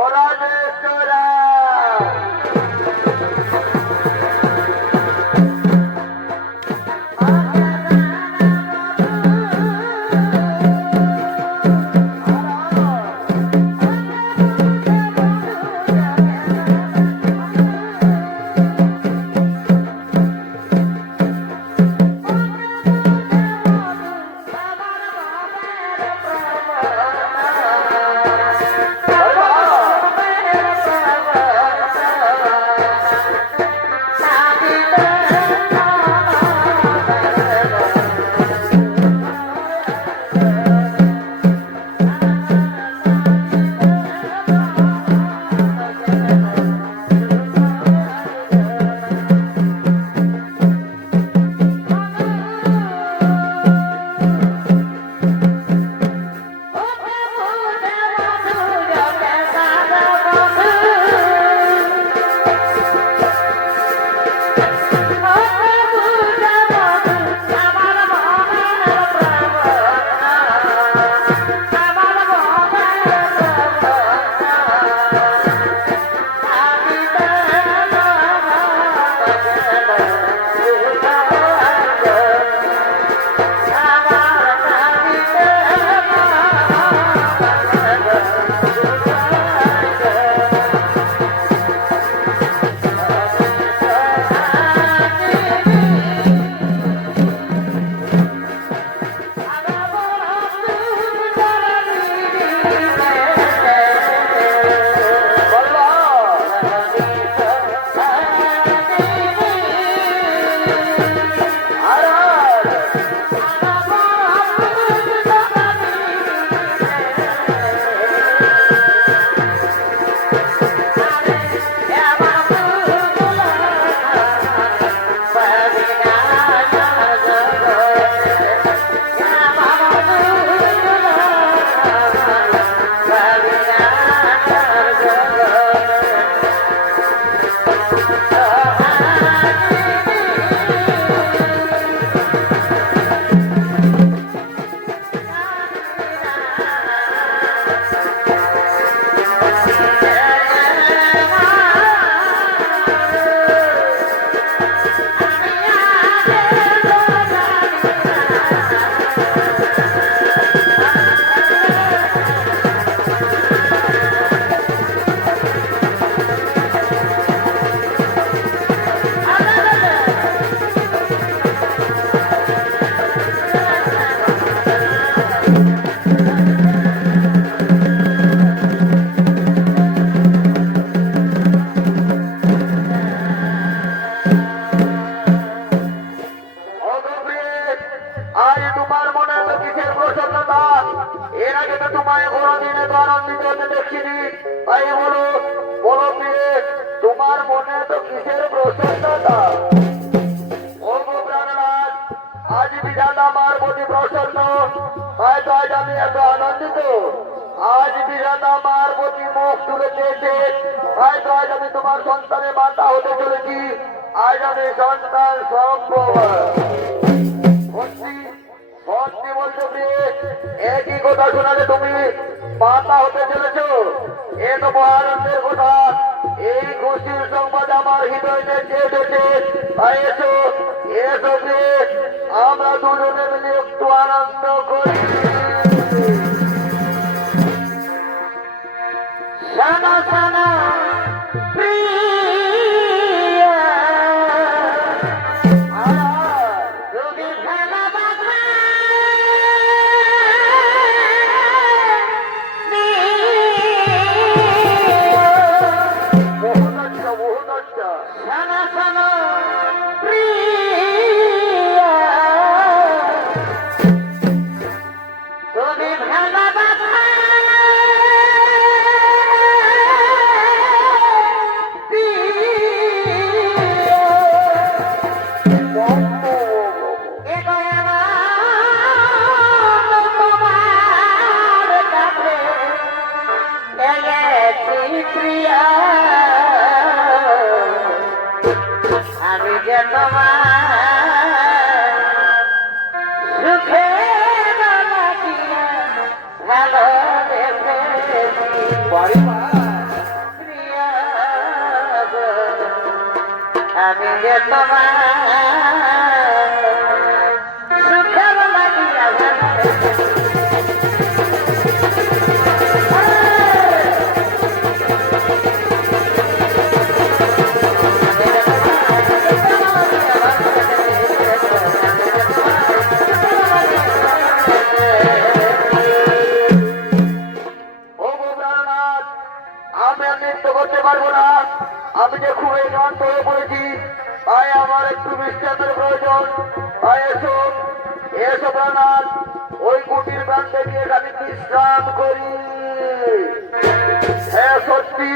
ও রাজেশ্বরা। আজ তোমার মনে তো কিসের প্রসন্নতা? এর আগে তো তোমায় কোনদিন এত আনন্দিত হতে দেখিনি। তাই বলো বলো প্রিয়ে, তোমার মনে তো কিসের প্রসন্নতা? ও গো প্রাণনাথ, আজ বিধাতা আমার প্রতি প্রসন্ন, তাই তো আজ আমি এত আনন্দিত। আজ বিধাতা আমার প্রতি মুখ তুলে চেয়েছে, তাই তো আজ আমি তোমার সন্তানের মাতা হতে চলেছি। আজ আমি সন্তান সম্ভব সত্যি বলছো প্রিয়ে, একই কথা শোনালে তুমি মাতা হতে চলেছ, এ তো মহানন্দের কথা। এই খুশির সংবাদ আমার হৃদয় চেয়ে উঠেছে। তাই এসো এসো প্রিয়ে, আমরা দুজনে মিলে একটু আনন্দ করি। সানা সানা সুখে ভালো দেখে বাড়ি মা প্রিয়া গো, আমি যে তোমার সুখের লাগিয়া ও গোবিন্দনাথ, আমি আর নৃত্য করতে পারবো না। আমি যে খুবই ক্লান্ত হয়ে পড়েছি, তাই আমার একটু বিশ্রামের প্রয়োজন। তাই এসো এসো প্রাণনাথ, ওই কুটির প্রান্তে গিয়ে খালি বিশ্রাম করি। হ্যাঁ সত্যি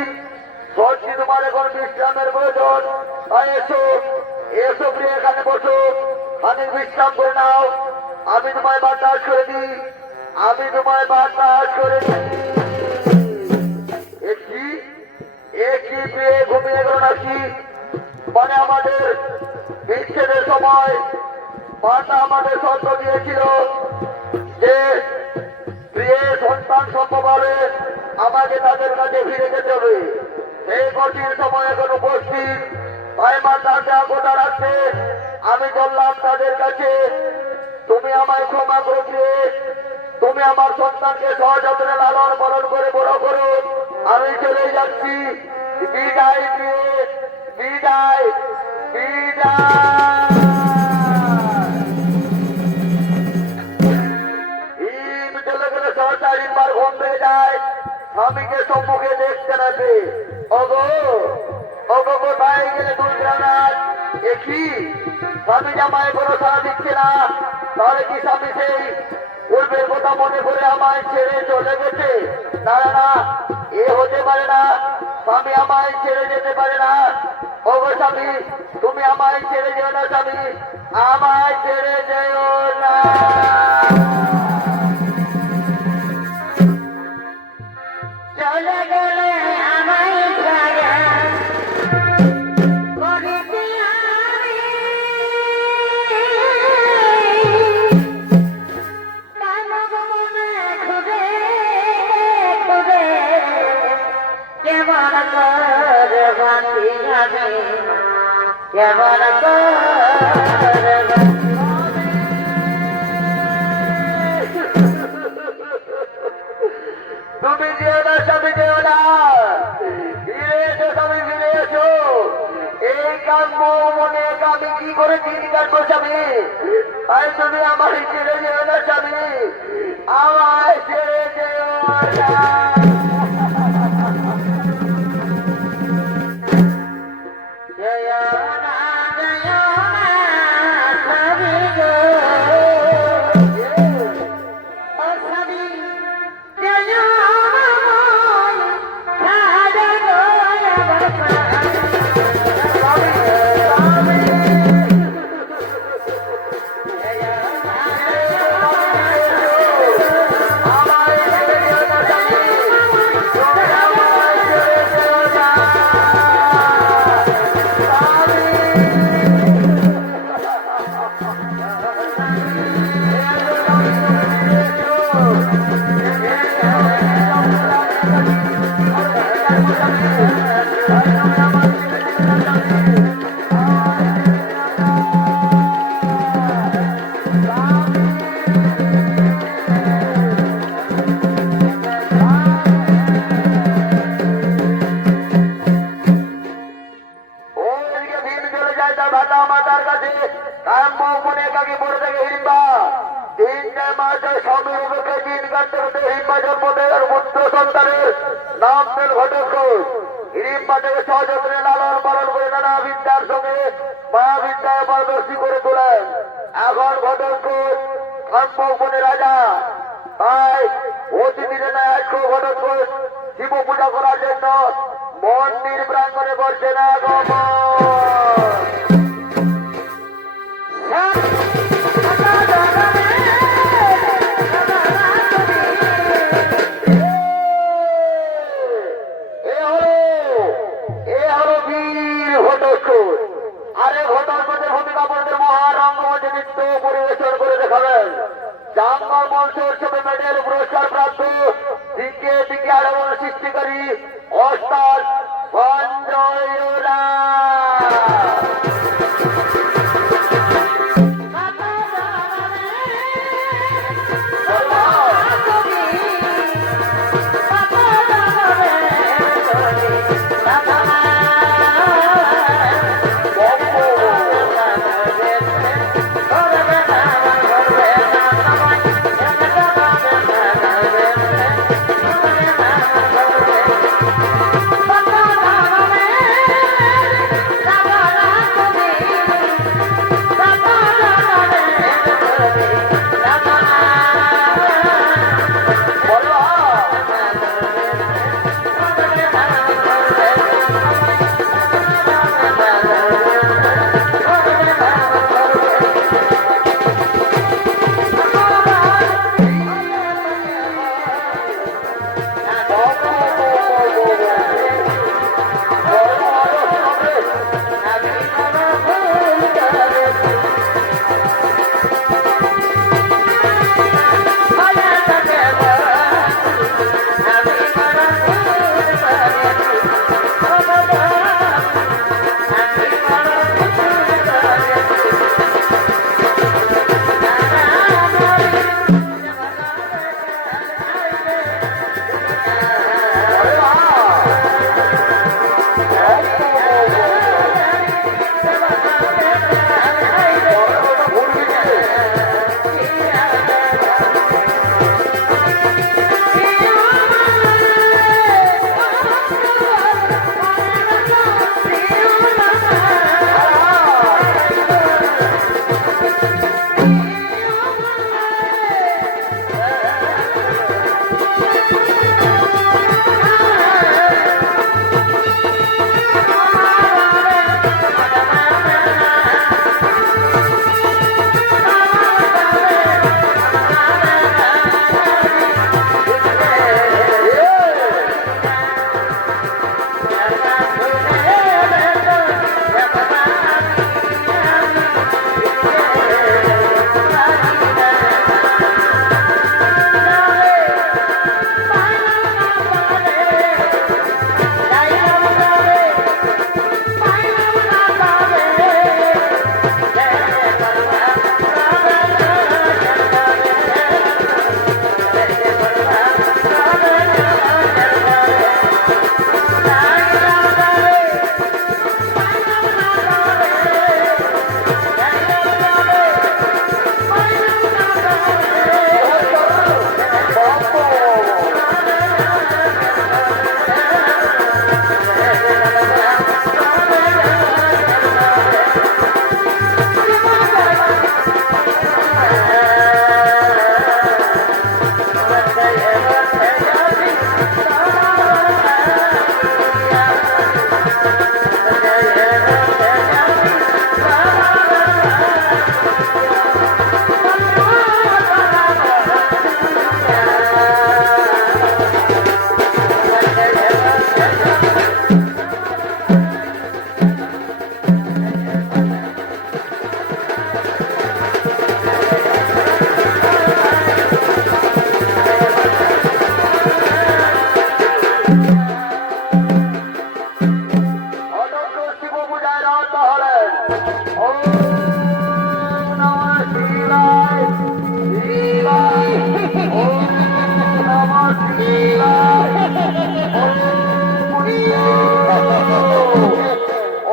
সত্যি তোমার এখন বিশ্রামের প্রয়োজন। তাই এসো এসো প্রিয়, এখানে বসো, খানিক বিশ্রাম করে নাও। আমি তোমায় বাতাস করে দিই, আমি তোমায় বাতাস করে দিই। একই পেয়ে ঘুমিয়ে গেল নাকি? মানে আমাদের বিচ্ছেদের সময় মাতা আমাদের শর্ত দিয়েছিল যে প্রিয় সন্তান সম্ভব হবে আমাকে তাদের কাছে ফিরে যেতে হবে। সেই কঠিন সময় এখন উপস্থিত, তাই মাতাকে আগোটা রাখতে আমি চললাম তাদের কাছে। তুমি আমায় ক্ষমা করে দিয়ে তুমি আমার সন্তানকে সযত্নে লালন পালন করে বড় করো। আমি চলে যাচ্ছি। বিদায় দিয়ে বিদায় বিদায়। হিম চলে গেলে সহসা হিমবার ঘুম ভেঙে যায়। স্বামীকে সম্মুখে দেখতে নাবে। ওগো ওগো কোথায় গেলে তুই প্রাণনাথ? একই স্বামী জামায় কোনো সাড়া দিচ্ছে না। তাহলে কি স্বামী সেই পূর্বের কথা মনে করে আমায় ছেড়ে চলে গেছে? না না না, এ হতে পারে না। স্বামী আমায় ছেড়ে যেতে পারে না। ওগো স্বামী, তুমি আমায় ছেড়ে যেও না স্বামী, আমায় ছেড়ে যেও না। চলে গেলে আমায় ছাড়া করিতে আমি কানক মনে খুঁজে খুঁজে কেমন করে বাঁচি আমি, কেমন করে তুমি যেও না স্বামী, যেও না। ফিরে এসো স্বামী, ফিরে এসো। এই কাম্য মনে আমি কি করে দিন কাটবো স্বামী? তাই তুমি আমার ছেড়ে যেও না স্বামী, আমায় ছেড়ে যেও না। জয় না জয় না স্বামী গো, ও স্বামী জয় ছাড়া গো বাবা। সযত্নে লালন পালন করে নানা বিদ্যার সঙ্গে মায়া বিদ্যায় পারদর্শী করে তোলেন। এখন ঘটকপুর খানমোহনের রাজা, তাই প্রতিদিনে না আজকেও ঘটকপুর শিব পূজা করার জন্য মন্দির প্রাঙ্গণে করছে না গমন। আরে ঘটকপুরের ভূমিকা বলতে মহারঙ্গমঞ্চে নৃত্য পরিবেশন করে দেখাবেন। জাঙ্গল মঞ্চ উৎসবে মেডেল পুরস্কার প্রাপ্ত দিকে দিকে আরো সৃষ্টিকারী ওস্তাদ সঞ্জয় রায়।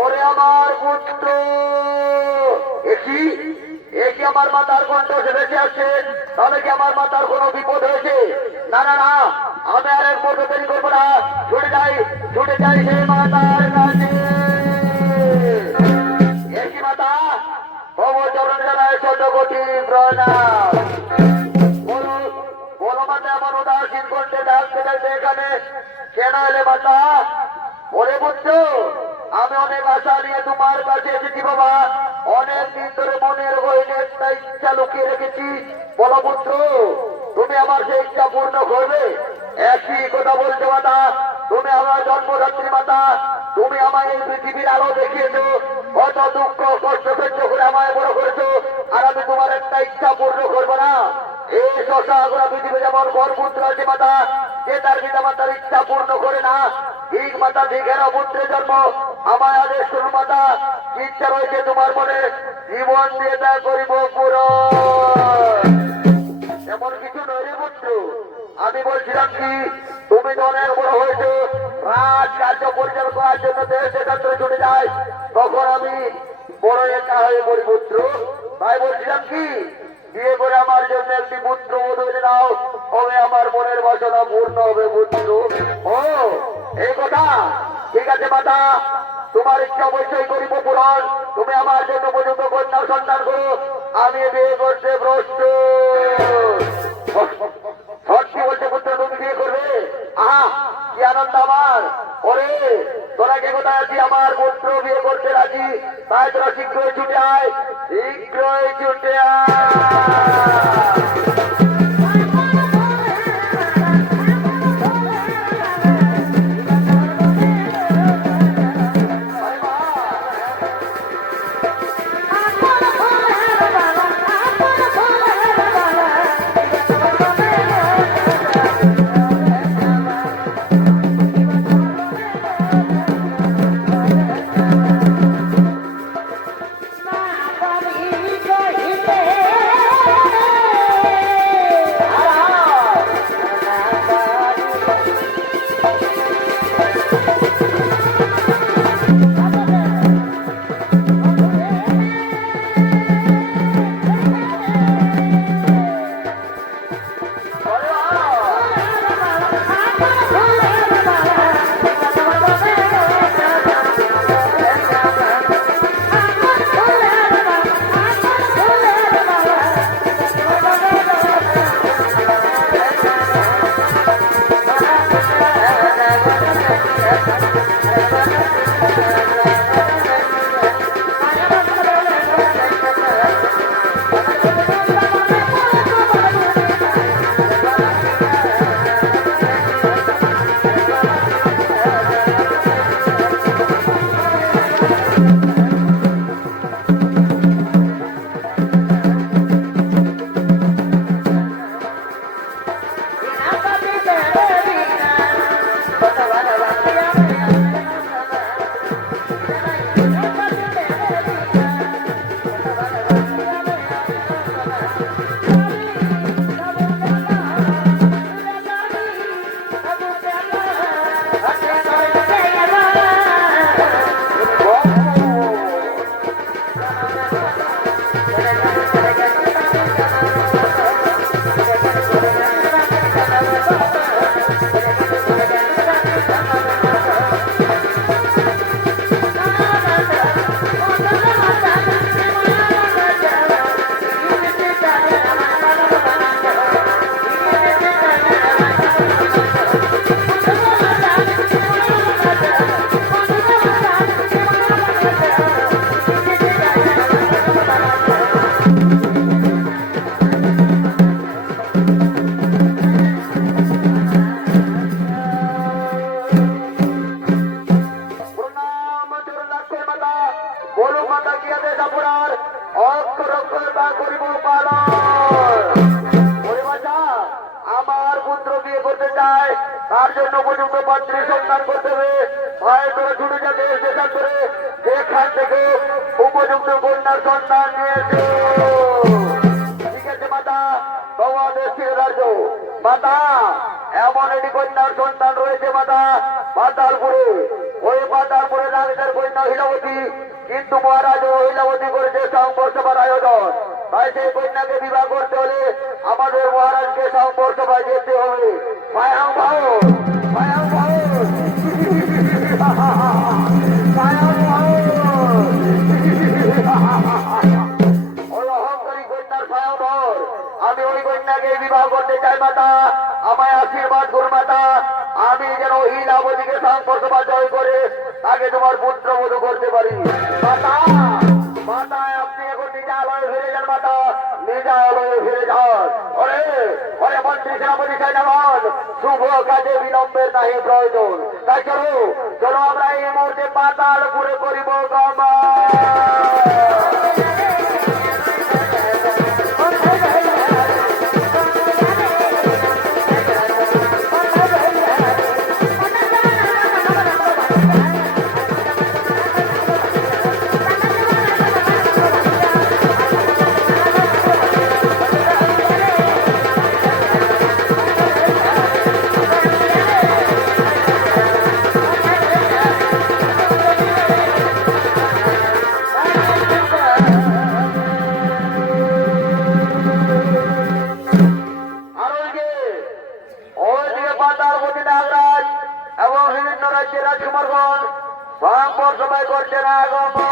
ওরে আমার পুত্র, একই আমার মাতার কণ্ঠ বেঁচে আসছে, তাহলে কি আমার মাতার কোনো বিপদ হয়েছে? না না না, আমি আর এক মুহূর্ত দেরি করবো না, ছুটে যাই সেই মাতার কাছে। একই মাতা, খবর চরণ জানায় শত কোটি প্রণাম। বলো মাতা, আমার উদাসীন কণ্ঠে ডাকতে চাইছে এখানে কেন এলে মাতা? ওরে পুত্র, আমি অনেক আশা নিয়ে তোমার কাছে এসেছি বাবা, অনেক দিন ধরে মনের গহীনে একটা ইচ্ছা লুকিয়ে রেখেছি। বলো পুত্র, তুমি আমার সেই ইচ্ছা পূর্ণ করবে? একই কথা বলছো মাতা, তুমি আমার জন্মদাত্রী মাতা, তুমি আমায় এই পৃথিবীর আলো দেখিয়েছো, কত দুঃখ কষ্ট সহ্য করে আমায় বড় করেছো, আর আমি তোমার একটা ইচ্ছা পূর্ণ করবো না? এই শশা গোড়া পৃথিবী যেমন গর্ভপুত্র আছে মাতা, যে তার পিতা মাতার ইচ্ছা পূর্ণ করে না, ঠিক মাতা ঠিকের পুত্রের জন্ম। আমায় আদেশ করুন মাতা, কি ইচ্ছা রয়েছে তোমার মনে, জীবন দিয়ে তা করিব পুরো। এমন কিছু নয় রে পুত্র, আমি বলছিলাম কি, তুমি তো অনেক বড় হয়েছো, রাজ কার্য পরিচালনা করার জন্য দেশ দেশান্তরে ছুটে যায়, তখন আমি বড় একা হয়ে পড়ি পুত্র। তাই বলছিলাম কি, বিয়ে করে আমার জন্য একটি পুত্র বধূ এনে দাও, তবে আমার মনের বাসনা পূর্ণ হবে পুত্র। ও এই কথা, ঠিক আছে মাতা, তোমার ইচ্ছা অবশ্যই করিব পূরণ। তুমি আমার জন্য উপযুক্ত কন্যার সন্ধান করো, আমি বিয়ে করতে প্রস্তুত। সত্যি বলছে পুত্র, তুমি বিয়ে করবে? আহা কি আনন্দ আমার। ওরে তোরা কে কোথায় আছি, আমার পুত্র বিয়ে করতে রাজি, তাই তোরা শীঘ্রই ছুটে আয়, শীঘ্রই ছুটে আয়। তার জন্য উপযুক্ত পাত্রী সন্ধান করতে হবে। ভাই তোরা ছুটে যা দেশ দেশান্তরে, সেখান থেকে উপযুক্ত কন্যার সন্ধান নিয়েছে। ঠিক আছে মাতা, তোমাদের স্থিরধার্য। মাতা এমন একটি কন্যার সন্তান রয়েছে মাতা পাতালপুরে, ওই পাতালপুরে রানীদের কন্যা হিলাবতী, কিন্তু মহারাজ ও হিলাবতী করেছে সংবর্ষবার আয়োজন। তাই সেই কন্যাকে বিবাহ করতে হলে আমাদের মহারাজকে সংবর্ষবায় যেতে হবে। স্বয়ং ভাও, স্বয়ং ভাও, স্বয়ং ভাও। ওই অহংকারী কন্যার স্বয়ং ভর, আমি ওই কন্যাকে বিবাহ করতে চাই মাতা, আমায় আশীর্বাদ করুন মাতা। আমি যেন হিলাবতীকে সংবর্ষবা জয় করে তাকে তোমার পুত্র বধূ করতে পারি মাতা। মাতা আপনি এখন নিজালয়ে ফিরে যান মাতা, নিজালয়ে ফিরে যান। ওরে ওরে মন্ত্রী সেনাপতি সৈন্যগণ, শুভ কাজে বিলম্বের নাহি প্রয়োজন। তাই চলো চলো আমরা এই মুহূর্তে পাতালপুরে করিব গমন। রাজ্যের রাজকুমারগণ সংবর সবাই করছেন আগমন।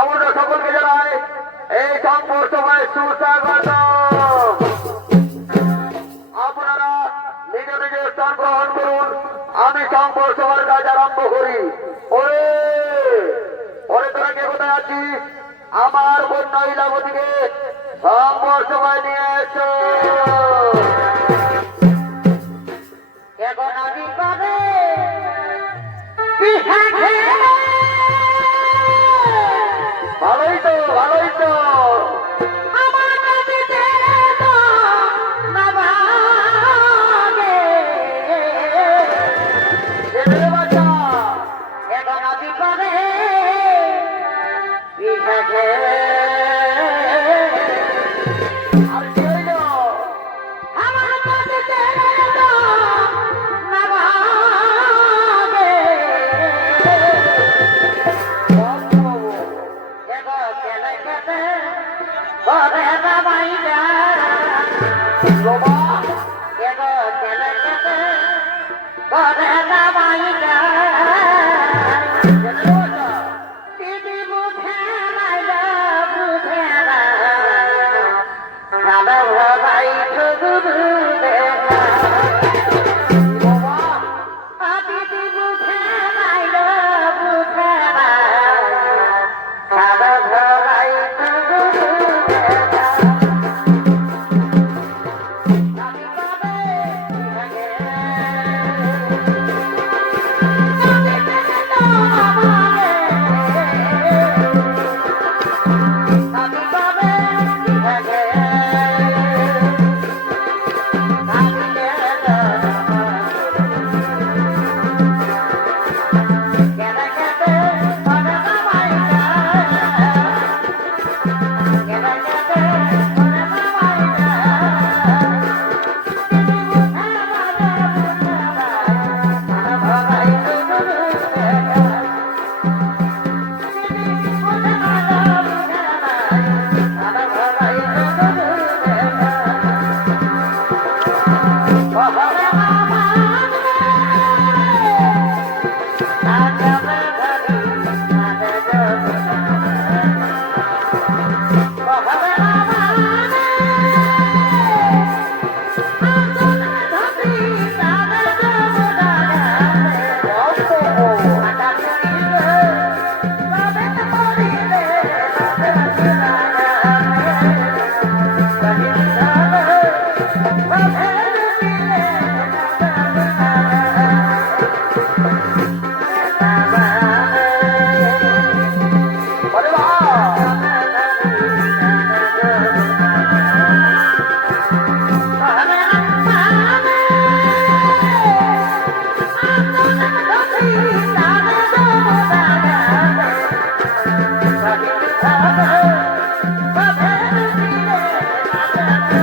আমাদের সকলকে জানাই এই সংবর সভায় সুস্বাগত। আপনারা নিজ নিজের স্থান গ্রহণ করুন, আমি সংবর সভার কাজ আরম্ভ করি। ওরে ওরে তোরা কে কোথায় আছিস? আমার কন্যা ইলাবতীকে সংবর সভায় নিয়ে এসো। এখন আমি পাবে পিঠা খেয়ে ভালোই তো ভালোই তো। আমার নদীতে তো নাবাগে ছেলে বাচ্চা এখন আমি পাবে পিঠা খেয়ে আর কি হইল? আমার নদীতে তো নাবাগে এগো কেলে কেটে ঘরে নামাইলা বাবা এগো কেলে কেটে ঘরে নামাইলা ছেলে বাচ্চা দিদি বুঝে নাইলা বুঝে না ভালো ভাই শুধু দেখা বাবা দিদি বুঝে নাইলা বুঝে না ভালো ভাই শুধু দেখা আমি পাবে আমি পাবে আমি বলে বাহ Bye.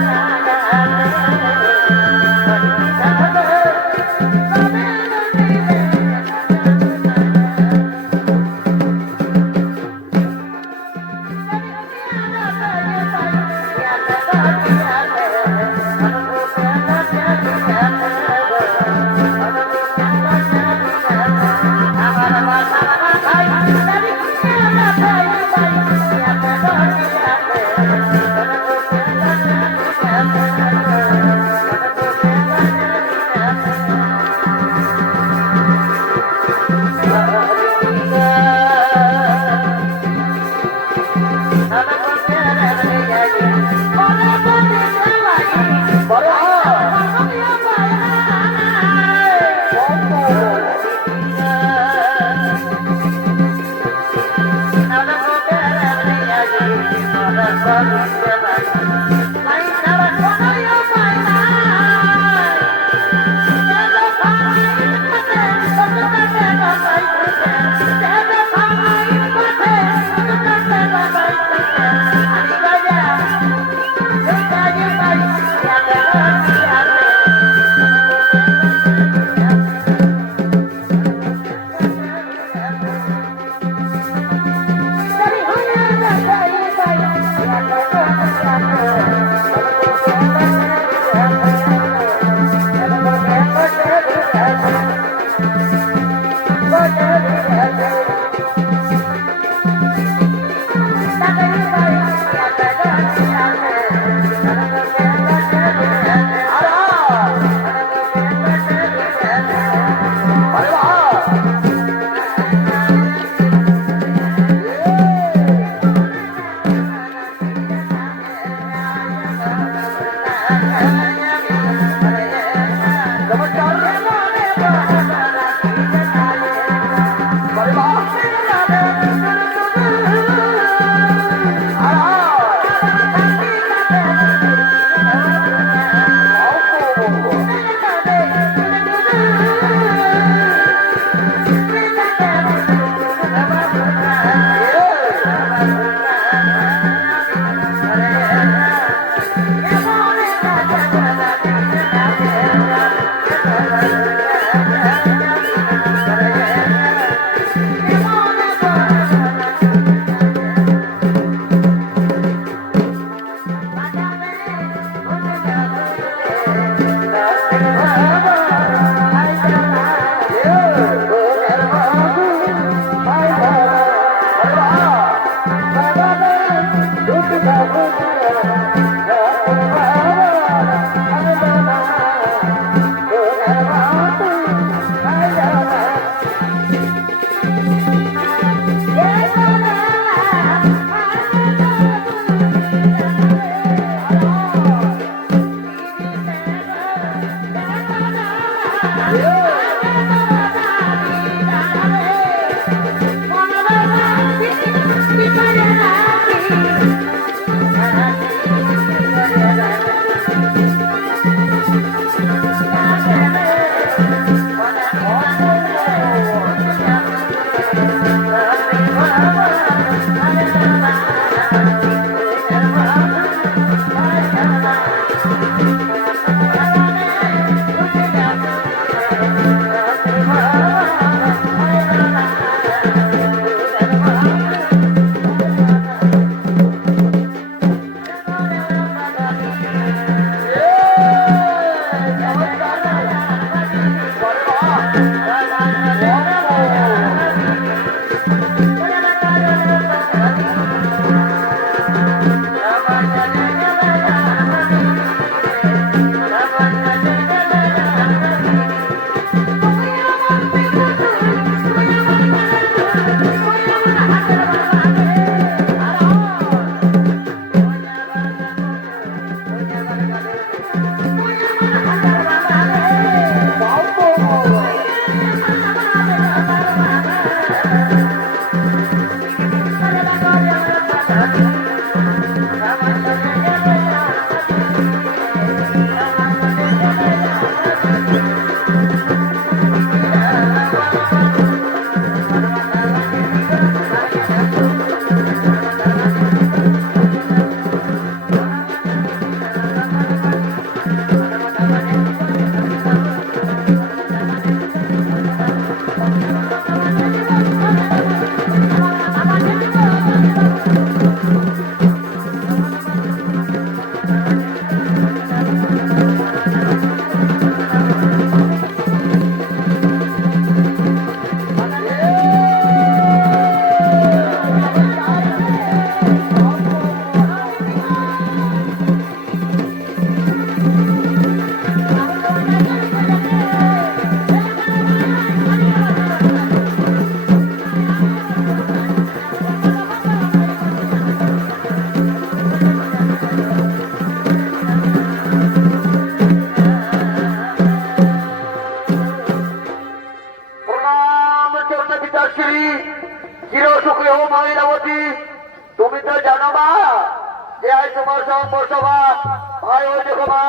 দেখো মা,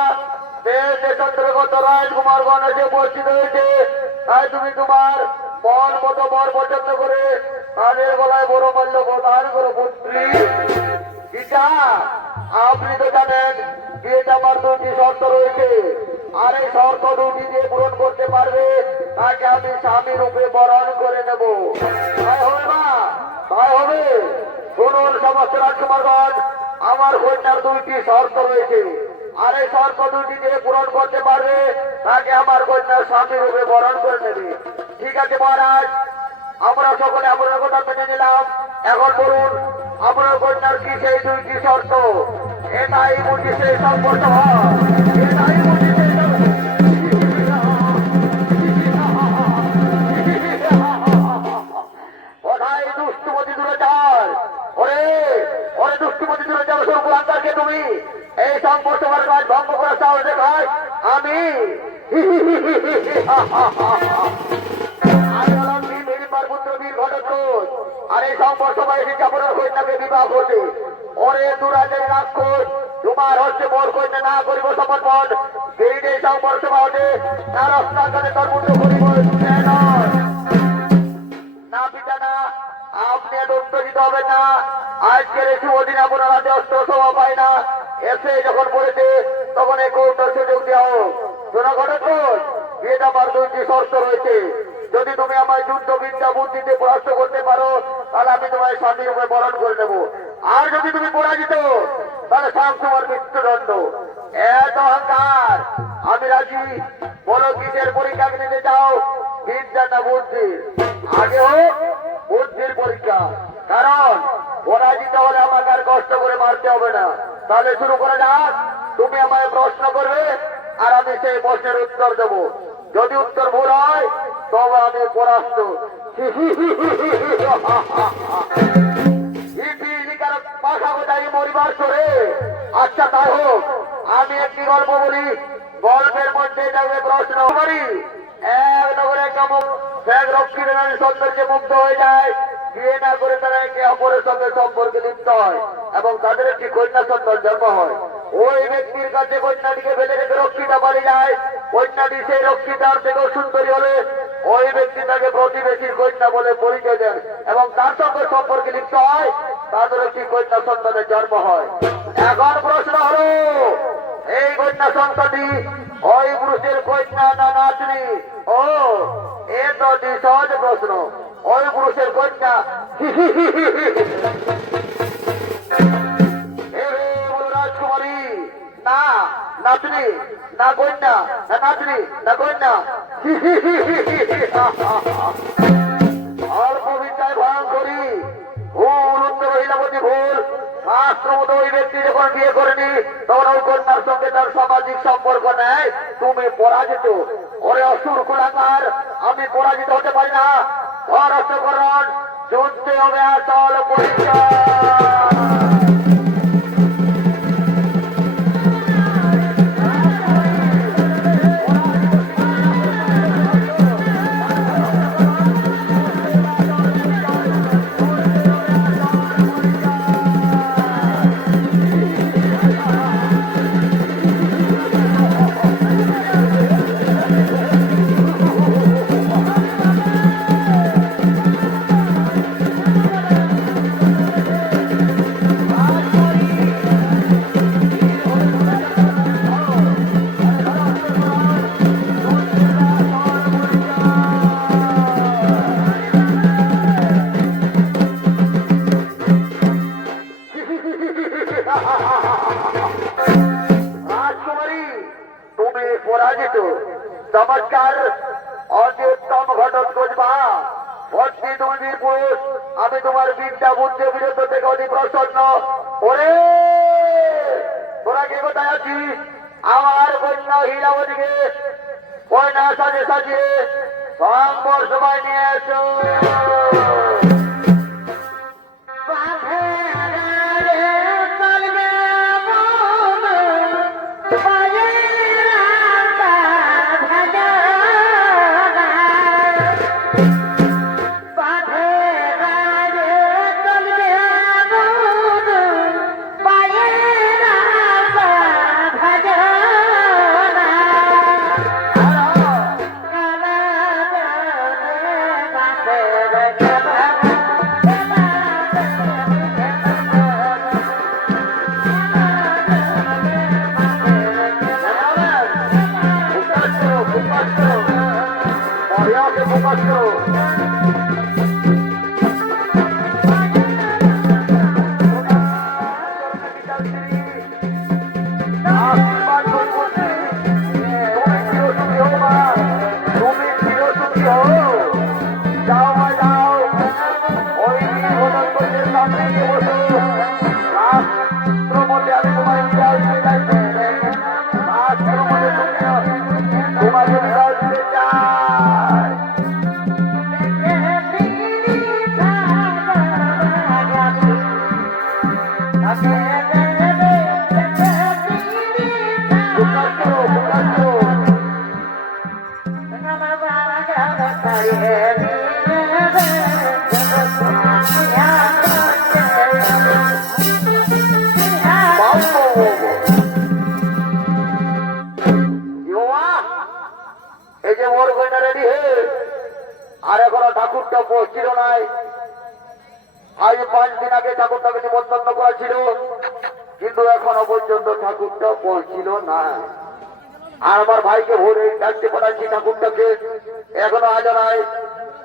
দেশ দেশান্তর্গত রাজকুমার গণ এসে উপস্থিত হয়েছে। তাই তুমি তোমার মন মতো বর পছন্দ করে তাদের গলায় বড় মূল্য প্রদান করো পুত্রী। পিতা, আপনি তো জানেন বিয়েতে আমার দুটি শর্ত রয়েছে, আর এই শর্ত দুটি যে পূরণ করতে পারবে তাকে আমি স্বামী রূপে বরণ করে নেব। তাই হবে না? তাই হবে। শুনুন সমস্ত রাজকুমারগণ, আমার কন্যার দুইটি শর্ত রয়েছে, আর এই শর্ত দুটি যে পূরণ করতে পারবে তাকে আমার কন্যার স্বামী রূপে বরণ করে নেবে। ঠিক আছে মহারাজ, আমরা সকলে আপনার কথা মেনে নিলাম। এখন বলুন আপনার কন্যার কি সেই দুইটি শর্ত? এটাই বুঝি সেই সম্পর্ক হয়, এটাই বুঝি সেই কোথায় দুষ্টুমতি দূরে যার? ওরে ওরে দুষ্টুমতি দূরে যাও সর্বরাঙ্গারকে তুমি এই সম্পর্ক কাজ ভঙ্গ করার সাহস দেখায় আমি পুত্র বীর ঘটক, আর এই সম্পর্ক এসেছে আপনার কন্যাকে বিবাহ করতে। ওরে দুরাজের রাক্ষস, তোমার হচ্ছে মোর কন্যা না করিব সমর্পণ। এই সম্পর্ক হতে তার হস্তান্তরে তোর মুন্ড করিব নয়। না পিতা না, আপনি এত উত্তেজিত হবেন না। আজকের এই শুভদিন আপনার হাতে অস্ত্র শোভা পায় না। এসে যখন পড়েছে তখন এই কৌটার সুযোগ দেওয়া হোক। শোনা ঘটক, বিয়েটা আমার দুইটি শর্ত রয়েছে। যদি তুমি আমার যুদ্ধ বিদ্যা বুদ্ধিতে পরাস্ত করতে পারো তাহলে আমি তোমার স্বামীর উপরে বরণ করে নেব, আর যদি তুমি পরাজিত তাহলে সব তোমার মৃত্যুদণ্ড। এত অহংকার, আমি রাজি। বলো কিসের পরীক্ষা নিতে চাও, বিদ্যা না বুদ্ধি? আগে হোক বুদ্ধির পরীক্ষা, কারণ পরাজিত হলে আমাকে আর কষ্ট করে মারতে হবে না। তাহলে শুরু করে যাক। তুমি আমায় প্রশ্ন করবে আর আমি সেই প্রশ্নের উত্তর দেব। যদি উত্তর ভুল হয় তবে আমি পরাস্ত। পাখা কোথায় মরিবার চলে? আচ্ছা তাই হোক, আমি একটি গল্প বলি। গল্পের মধ্যে যাবে প্রশ্ন করি। এক নগরে এক রক্ষীর নারী সৌন্দর্যে মুগ্ধ হয়ে যায়। বিয়ে না করে তারা একে অপরের সঙ্গে সম্পর্কে লিপ্ত হয় এবং তাদের একটি কন্যা সন্তান জন্ম হয়। ওই ব্যক্তির কাছে কন্যাটিকে ফেলে রেখে রক্ষিতা বাড়ি যায়। কন্যাটি সেই রক্ষিতার থেকেও সুন্দরী হলে ওই ব্যক্তি তাকে প্রতিবেশীর কন্যা বলে পরিচয় দেন এবং তার সঙ্গে সম্পর্কে লিপ্ত হয়। তাদের একটি কন্যা সন্তানের জন্ম হয়। এখন প্রশ্ন হলো, এই কন্যা সন্তানটি ওই পুরুষের কন্যা না নাতনি? ও এ তো সহজ প্রশ্ন। ওই পুরুষের কন্যা। রাজকুমারী না নাতনি না কন্যা, না নাতনি না কন্যা। অল্প বিদ্যায় ভয়ঙ্করী, ভুল উত্তর হইলামতি ভুল। শাস্ত্র মতো ওই ব্যক্তি যখন বিয়ে করেনি তখন ওই কন্যার সঙ্গে তার সামাজিক সম্পর্ক নেয়। তুমি পরাজিত। ওরে অসুর কুলাঙ্গার, আমি পরাজিত হতে পারি না। ঘর অস্ত্রকরণ, যুদ্ধে হবে আসল পরিচয়। রাজকুমারী তুমি পরাজিত। চমৎকার, অতি উত্তম ঘটক খুঁজবা। ভর্তি তুমি পুরুষ, আমি তোমার বিদ্যা বুদ্ধি বিরুদ্ধ থেকে অতি প্রসন্ন। ওরে তোরা কে কোথায় আছিস? আমার কন্যা হীরাবতীকে কন্যা সাজে সাজিয়ে সম্বর সবাই নিয়ে এসো। ভজ প্রকাশ করো, প্রকাশ করো। এই যে মোর গয়না রেডি হে, আর এখনো ঠাকুরটা পৌঁছিল নাই। আজ 5 দিন আগে ঠাকুরটাকে নিমন্ত্রণ করা ছিল, কিন্তু এখনো পর্যন্ত ঠাকুরটা পৌঁছিল না। আর আমার ভাইকে ভোরে ডাকতে পাঠাচ্ছি ঠাকুরটাকে, এখনো আজ নাই।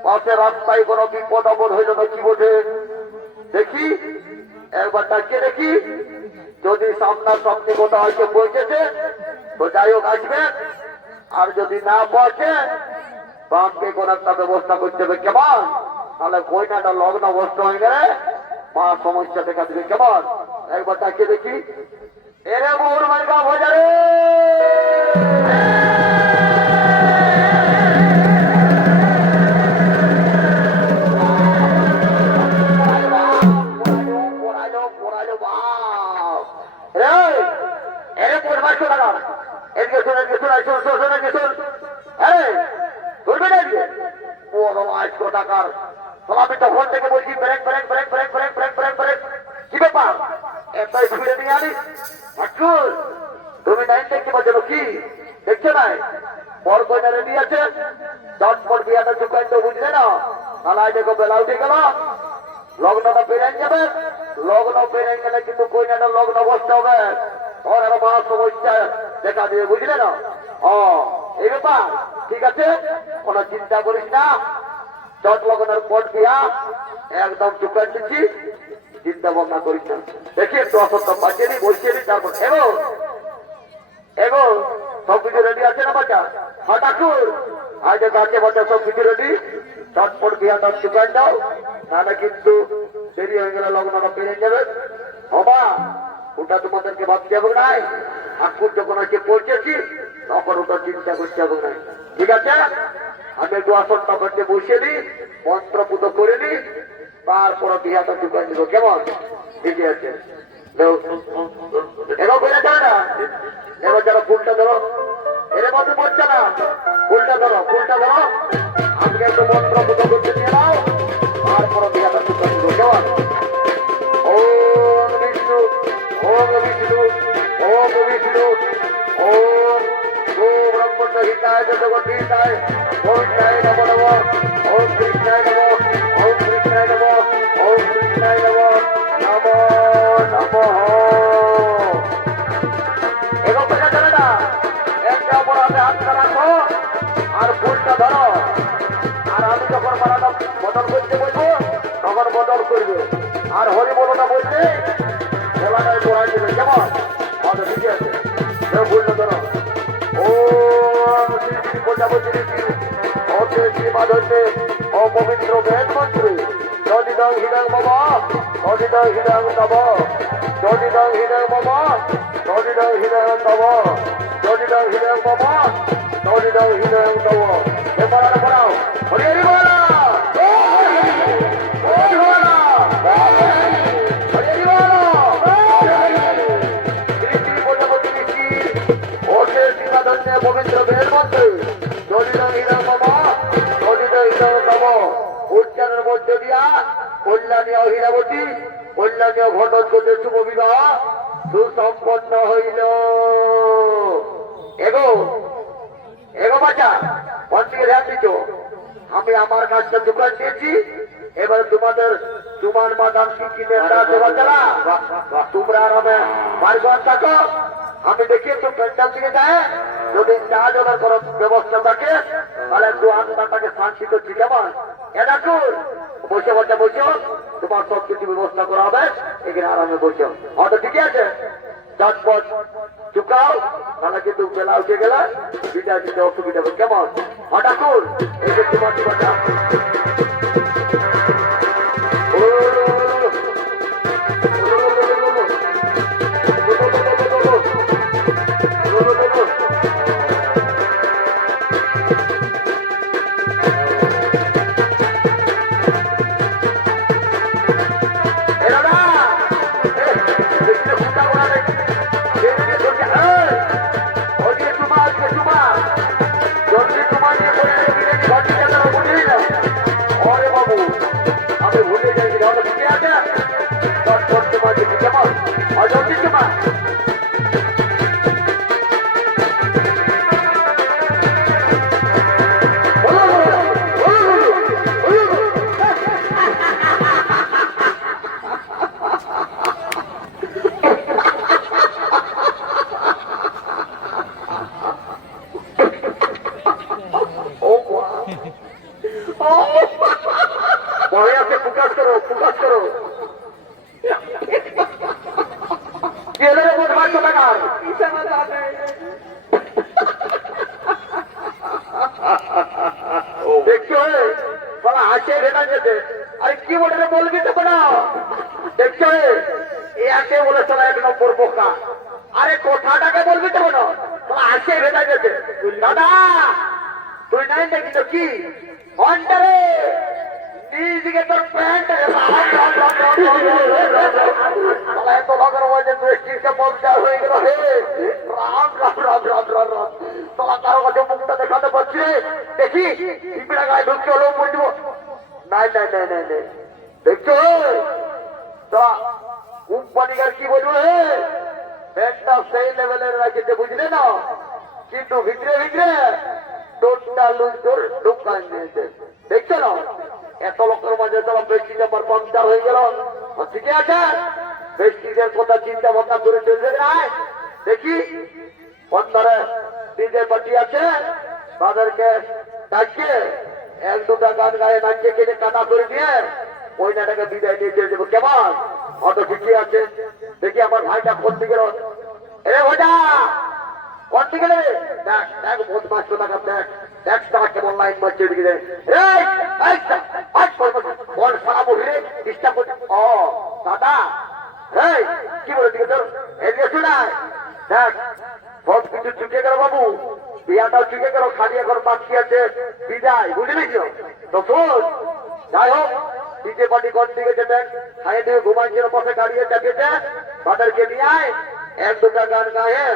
পাশে রাস্তায় কোনো বিপদ আপদ হইল না কি বোঝে, দেখি একবার ডাকিয়ে দেখি, যদি সামনা সামনে কোথাও হয়তো পৌঁছেছে তো যাই হোক আসবে, আর যদি না পৌঁছে বামকে কোন একটা ব্যবস্থা করতে হবে। কেমন? তাহলে গয়নাটা লগ্ন অবস্থা হয়ে গেলে মা সমস্যা দেখা দিবে। কেমন? একবার ডাকিয়ে দেখি। এরে মোর মার্কা বাজারে তুমি নাই দেখতে পাচ্ছ কি দেখছো নাই? বর কইনা রেডি আছে, চটপট বিয়াটা চুকাই তো বুঝলে না। তাহলে দেখো বেলা উঠে গেল, লগ্নটা পেরিয়ে যাবে। লগ্ন পেরিয়ে গেলে কিন্তু কইনাটা লগ্ন বসতে হবে, তোর আরো মহা সমস্যা দেখা দিবে, বুঝলে না? ও এই ব্যাপার, ঠিক আছে, কোনো চিন্তা করিস না। চট লগ্নের পট দিয়া একদম চুকাই দিচ্ছি, চিন্তা ভাবনা করিস না। দেখি একটু অসত্য পাঠিয়ে নি, বসিয়ে নি, তারপর এগো এগো সবকিছু রেডি আছে না বাচ্চা? হ্যাঁ ঠাকুর, আজ গাছে বাচ্চা সবকিছু রেডি, চটপট বিয়াটা চুকাই দাও, তাহলে কিন্তু দেরি হয়ে গেলে লগ্নটা পেরে যাবে। হবা ওটা তোমাদেরকে ভাবতে হবে নাই, ঠাকুর যখন আজকে পৌঁছেছি তখন ওটা চিন্তা করতে হবে নাই। ঠিক আছে, আমি একটু আসনটা করতে বসিয়ে দিই, মন্ত্রপুত করে নিই, তারপরে বিয়াটা চুকাই দিব। কেমন? ঠিক আছে, এবার বেড়ে যায় না। এবার যারা ফুলটা ধরো, এর মধ্যে পড়ছে না, ফুলটা ধরো, ফুলটা ধরো, আমাকে একটু মন্ত্রপুত করতে নিয়ে নাও, তারপরে বিয়াটা চুকাই দিব। কেমন? ওম বিষ্ণু, ওম বিষ্ণু, ওম বিষ্ণু, ওম ব্রহ্মণ্য হিতায় জগদ্গীতায়, গোবিন্দায় নমো নমঃ, ওম কৃষ্ণায় নমঃ, ওম কৃষ্ণায় নমঃ, ওম কৃষ্ণায় নমঃ, নমো নমঃ। এগো বোঝা যাবে না, একটা অপর হাতে হাতটা রাখো আর ফুলটা ধরো, আর আমি যখন মালাটা বদল করতে বলবো তখন বদল করবে, আর হরি বলটা বলছে গলাটায় জোড়াই দেবে। কেমন? আমাদের ঠিক আছে, ফুলটা ধরো। ও শ্রী শ্রী প্রজাপতি ঋষি অর্থে শ্রী মাধবতে অপবিত্র বেদ মন্ত্রী যদিদং হৃদয় মম যদিদং হৃদয় তব যদিদং হৃদয় মম যদিদং হৃদয় তব যদিদং হৃদয় মম যদিদং হৃদয় তব। এ পড়ানো পড়াও, হরি হরি বলা, হরি বলা, হরি বলা। শ্রী শ্রী প্রজাপতি ঋষি অর্থে শ্রী মাধবতে পবিত্র বেদ মন্ত্রী যদিদং হৃদয় মম যদিদং হৃদয় তব। উচ্চারণের মধ্য দিয়া কল্যাণী অহিরাবতী কল্যাণী ঘটন করতে শুভ বিবাহ সুসম্পন্ন হইল। এগো এগো বাচ্চা, কোন দিকে ধ্যান দিচ্ছ? আমি আমার কাজটা দোকান দিয়েছি, এবারে তোমাদের তোমার মাদান কি দেবা চালা, তোমরা আরামে বাড়িঘর থাকো। আমি দেখি একটু পেন্টাল দিকে যায়, যদি চা জলের কোনো ব্যবস্থা থাকে তাহলে একটু আত্মাটাকে শান্তি করছি। কেমন? এটা কুল বসে বসে বসো, তোমার সব কিছু ব্যবস্থা করা হবে, এখানে আরামে বসো। হয়তো ঠিক আছে, চটপট চুকাও, তাহলে কিন্তু বেলা উঠে গেলে বিদায় দিতে অসুবিধা হবে। কেমন? হঠাৎ কুল এই যে তোমার জীবনটা আসে ভেটা গেছে দাদা তুই নাই নাকি তো কি অন্ডারে নিজেকে তোর প্যান্ট এত লগের মধ্যে দৃষ্টিতে পঞ্চার হয়ে গেল হে রাম রাম রাম রাম রাম রাম তোলা কারো কাছে মুখটা দেখাতে পারছি রে দেখি পিঁপড়া গায়ে ঢুকছে হলো বলবো নাই নাই নাই নাই নাই দেখছো তা কোম্পানিকার কি বলবো হে প্যান্টটা সেই লেভেলের রাখেছে বুঝলে না কিন্তু ভিতরে ভিতরে টোটাল দোকান দিয়েছে দেখছো না এত লোকের মাঝে তোমার বেশি আমার পঞ্চার হয়ে গেল ঠিকই আছে বেশিদের কথা চিন্তা ভাবনা করে চলবে না দেখি অন্তরে নিজের পার্টি আছে তাদেরকে ডাকিয়ে এক দুটা গান গায়ে নাচিয়ে কেটে কাটা করে দিয়ে ওই নাটাকে বিদায় নিয়ে চলে যাবো কেমন অত ঠিকই আছে দেখি আমার ভাইটা কোন দিকে এ ওটা কোন দিকে রে দেখ দেখ বহুত মাছ টাকা দেখ দেখ তারা কেমন লাইন মারছে দিকে বল সারা বহিরে ডিস্টার্ব করছে ও দাদা এই কি বলে দিকে তোর এদিকে শোনায় দেখ সব কিছু চুকে গেল বাবু বিয়াটাও চুকে গেল খালি এখন বাকি আছে বিদায় বুঝলি তো শোন যাই হোক ডিজে পার্টি কোন দিকে যেতেন খাইয়ে দিয়ে ঘুমাইছিল পাশে গাড়িয়ে চাপিয়েছে তাদেরকে নিয়ে আয় এক দুটা গান গায়ে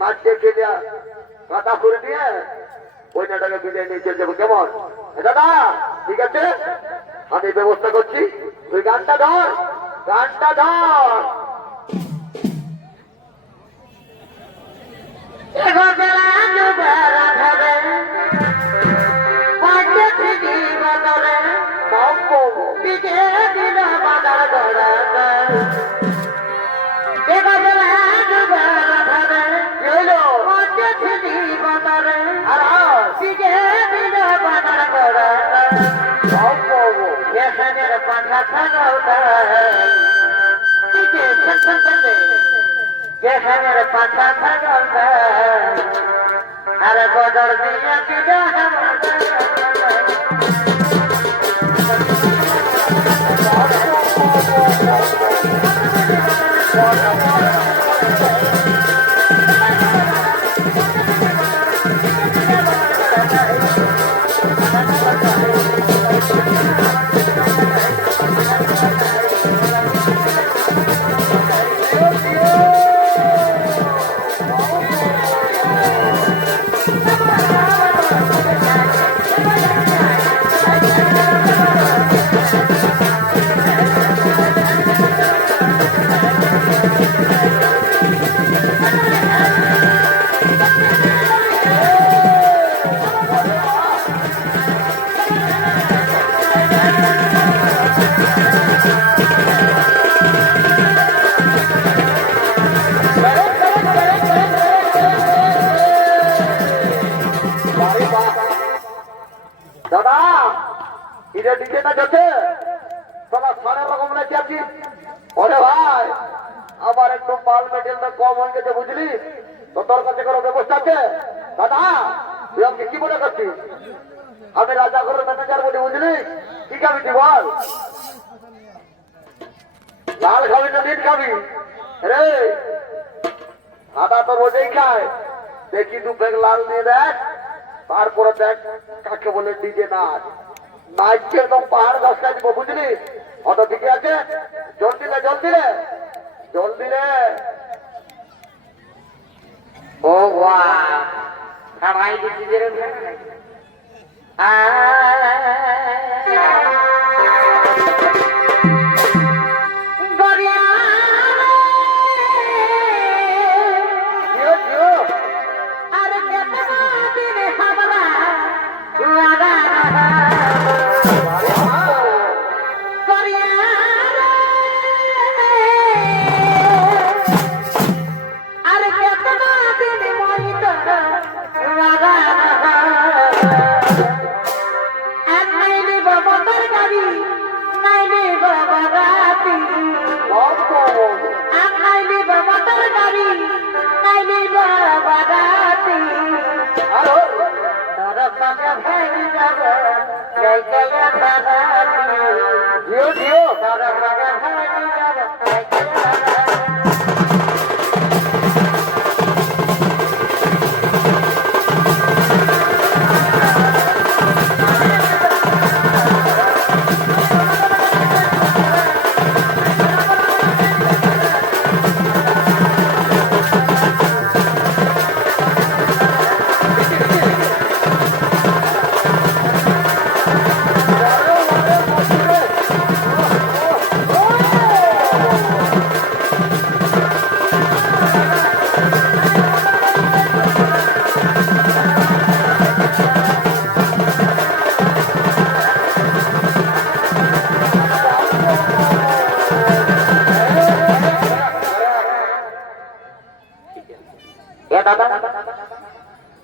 নাচে খেলে কাটা করে দিয়ে ওই নাটাকে বিদায় নিয়ে চলে যাবো কেমন দাদা ঠিক আছে আমি ব্যবস্থা করছি তুই গানটা ধর গানটা ধর अरे बदल दिया দাদা এটা দিকে না যাচ্ছে তোমার সারা রকম নাকি আছি ওরে ভাই আবার একটু মাল মেটেরিয়ালটা কম হয়ে গেছে বুঝলি তো তোর কাছে কোনো ব্যবস্থা আছে দাদা তুই আমাকে কি মনে করছিস আমি রাজাগরের ম্যানেজার বলি বুঝলি কি খাবি তুই বল লাল খাবি না নীল খাবি রে সাদা তো রোজেই খায় দেখি দু ব্যাগ লাল নিয়ে দেখ তারপরে দেখ কাকে বলে ডিজে নাচ নাচকে একদম পাহাড় গাছটা দিব বুঝলি অত ঠিকই আছে জল দিলে জল দিলে জল দিলে ও ওয়া খাওয়াই দিছি যেরকম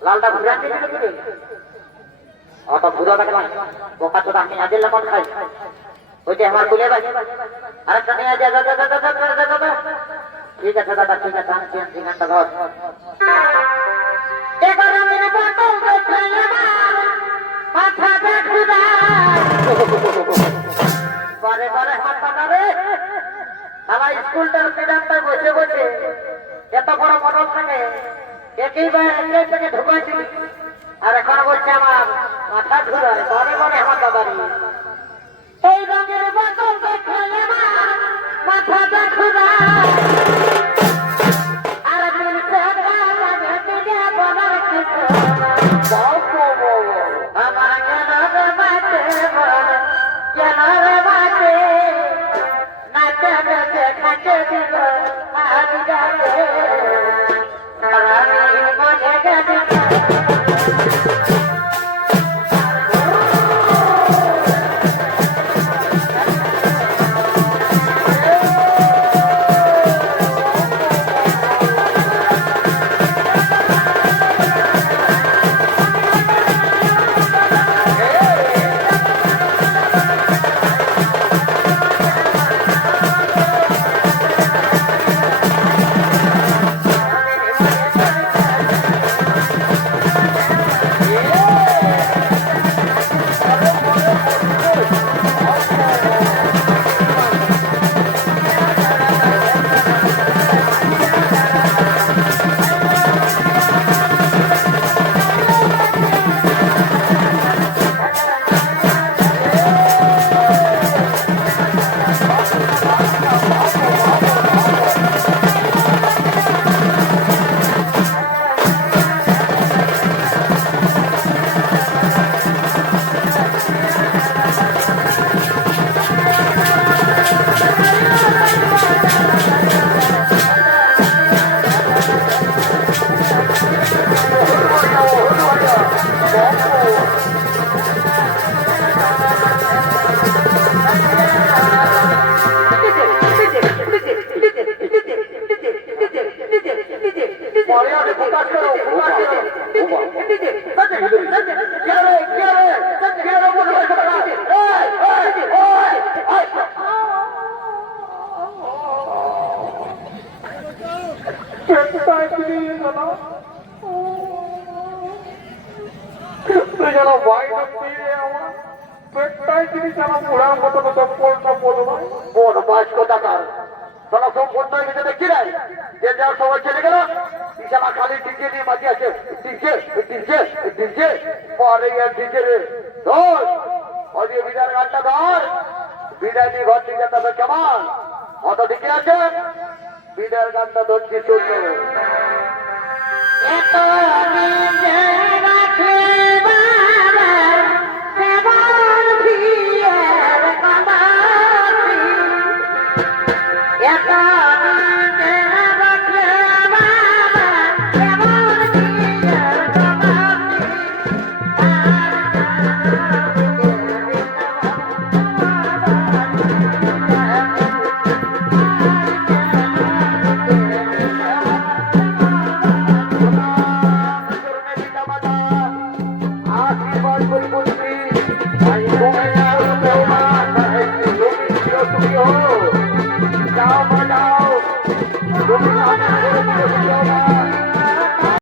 লালটা ঘুরে আনতে দিল কি রে? অত ভুদা দেখে নাই বোকা তো আমি আজের লেমন খাই ওই যে আমার কুলে ভাই আরেকটা নিয়ে যা যা যা যা যা। ঠিক আছে দাদা ঠিক আছে আমি চিকেন চিকেনটা ধর এবারে মেরে বোতল দেখে আমার মাথা দেখু না বারে বারে মাথা না রে আমার স্কুলটার ম্যাডামটা বসে বসে এত বড় মডেল থাকে একইবার একে থেকে ঢুকাইছি আর এখন বলছে আমার মাথা ঘুরায় বারে বারে আমার দাদারি এই রঙের বোতল দেখে আমার মাথা দেখু না আর বলছে লাগে তুই বলার কিছু আমার কেন রে বাটে কেন রে বাটে নাচে নাচে খাচে দিল আমি যাবে আমি মনে গেছে খালি ডিজে নিয়ে বাজি আছে ডিজে ডিজে ডিজে পরে ডিজে রে ধর অদিও বিদার গানটা ধর বিদায় নিয়ে ঘর থেকে যেতে হবে কেমন অত দিকে আছে বিদায়ের গানটা ধরছি চলল এত जाओ बजाओ